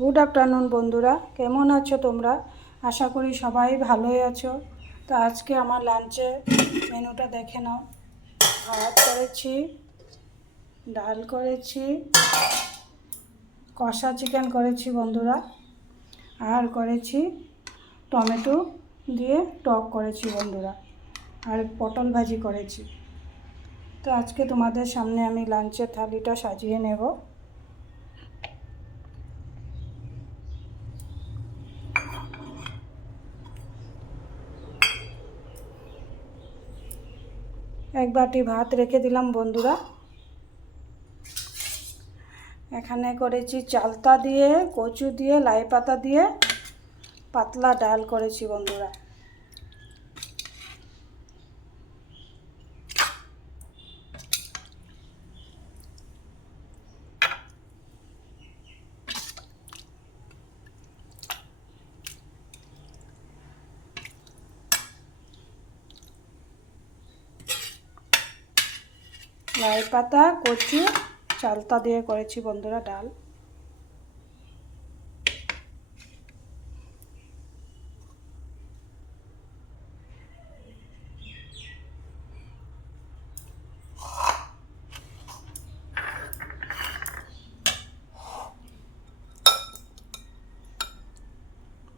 Good afternoon বন্ধুরা, কেমন আছো তোমরা? আশা করি সবাই ভালোই আছো। তো আজকে আমার লাঞ্চে মেনুটা দেখে নাও। ভাত করেছি, ডাল করেছি, কষা চিকেন করেছি বন্ধুরা, আর করেছি টমেটো দিয়ে টক করেছি বন্ধুরা, আর পটল ভাজি করেছি। তো আজকে তোমাদের সামনে আমি লাঞ্চের থালিটা সাজিয়ে নেব। এক বাটি ভাত রেখে দিলাম বন্ধুরা। এখানে করেছি চালতা দিয়ে, কচু দিয়ে, লাই পাতা দিয়ে পাতলা ডাল করেছি বন্ধুরা। লাই পাতা, কচু, চালতা দিয়ে করেছি বন্ধুরা ডাল।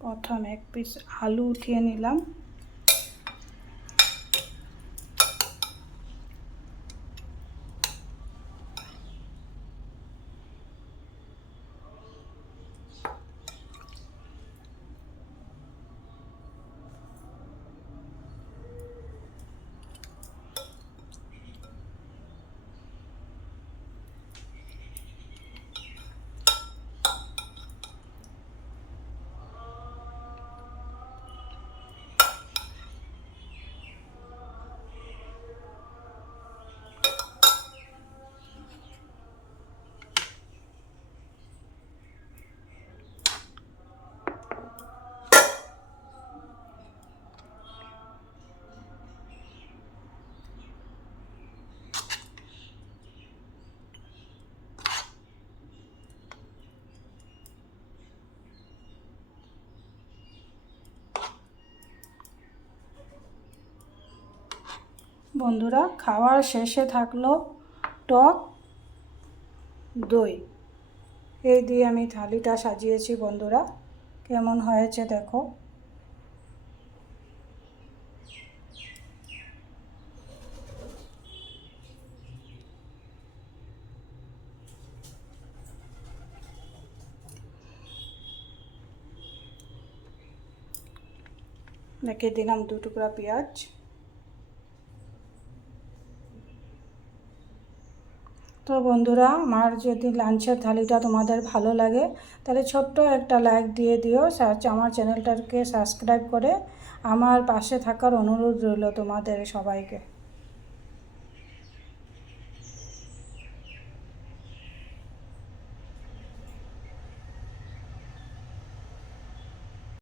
প্রথম এক পিস আলু উঠিয়ে নিলাম। বন্ধুরা, খাওয়ার শেষে থাকলো টক দই। এই দিয়ে আমি থালিটা সাজিয়েছি বন্ধুরা। কেমন হয়েছে দেখো। রেখে দিলাম 2 টুকরা পেঁয়াজ। তো বন্ধুরা, আমার যদি লাঞ্চের থালিটা তোমাদের ভালো লাগে তাহলে ছোট্ট একটা লাইক দিয়ে দিও। আমার চ্যানেলটাকে সাবস্ক্রাইব করে আমার পাশে থাকার অনুরোধ রইল তোমাদের সবাইকে।